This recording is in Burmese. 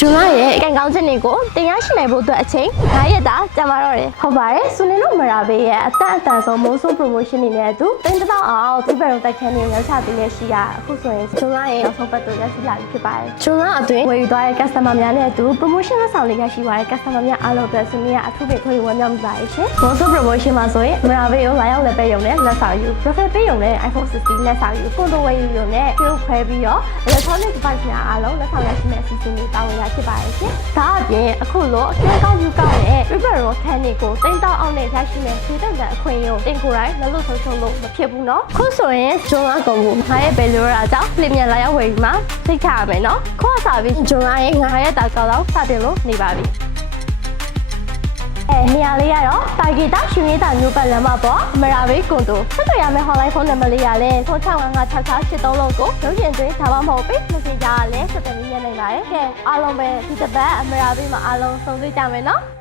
ဂျွန်လရဲ့အကန်ကောင်းချက်တွေကိုတင်ရရှိနိုင်ဖို့အတွက်အချိန်9ရက်တာကြာမှာတော့တယ်ဟုတ်ပါတယ်ဆွနေတို့မရာဘေးရဲ့အတန်ဆုံးမိုးဆိုး promotion နေနဲ့အတူတင်တောက်အောင်ဒီဘက်တော့တိုက်ခန်းတွေရောက်ချပေးရရှိရအခုဆိုရင်ဂျွန်လရဲ့နောက်ဆုံးပတ်တော့ရရှိလာပြီဖြစ်ပါတယ်ဂျွန်လအတွင်းဝယ်ယူသွားတဲ့ customer များနဲ့အတူ promotion လက်ဆောင်လေးရရှိသွားတဲ့ customer များအားလုံးအတွက်ဆွနေရအထူးပဲခွင့်ဝယ်မြောက်ပါရဲ့ရှင်မိုးဆိုး promotion မှာဆိုရင်မရာဘေးကိုလာရောက်လည်းပဲရုံနဲ့လက်ဆောင်ယူ refer ပေးရုံနဲ့ iPhone 16လက်ဆောင်ယူကွန်တိုဝယ်ယူရုံနဲ့ပြုတ်ခွဲပြီးတော့ electronic device များအားလုံးလက်ဆောင်ရရှိမယ့်အစီအစဉ်တွေတာဝန်ရဖြစ်ပါတယ်ရှင်ဒါအပြင်အခုလိုအကျဉ်းကောက်ယူကောက်တဲ့ river road ခန်းတွေကိုတင်တောက်အောင်နဲ့ရရှိမယ့်ခြေတက်တဲ့အခွင့်အရေးကိုတင်ကိုယ်တိုင်လက်လို့ဆုံးရှုံးလို့မဖြစ်ဘူးเนาะခုဆိုရင်ဂျွန်လာကုန်ဘူးငါရဲ့ဘယ်လိုရတာကြောင့်လင်းမြန်လာရောက်ဝယ်ပြီးမှသိချရမယ်เนาะခုအစားပြီးဂျွန်လာရဲ့ငါရဲ့တာကောက်တော့စတင်လို့နေပါပြီနေရာလေးကတော့တာဂီတာရှင်ရေးတာမျိုးပတ်လမ်းမှာပေါ့အမရာဘေးကွန်တိုဆက်သွယ်ရမယ့် hotline ဖုန်းနံပါတ်လေးရလဲ06556683လုံးကိုရုပ်ရှင်တွင်ဒါမှမဟုတ်ပေး messenger ကလည်းဆက်သွယ်ရနိုင်ပါတယ်ကဲအားလုံးပဲဒီတစ်ပတ်အမရာဘေးမှာအားလုံးဆုံးတွေ့ကြမယ်နော်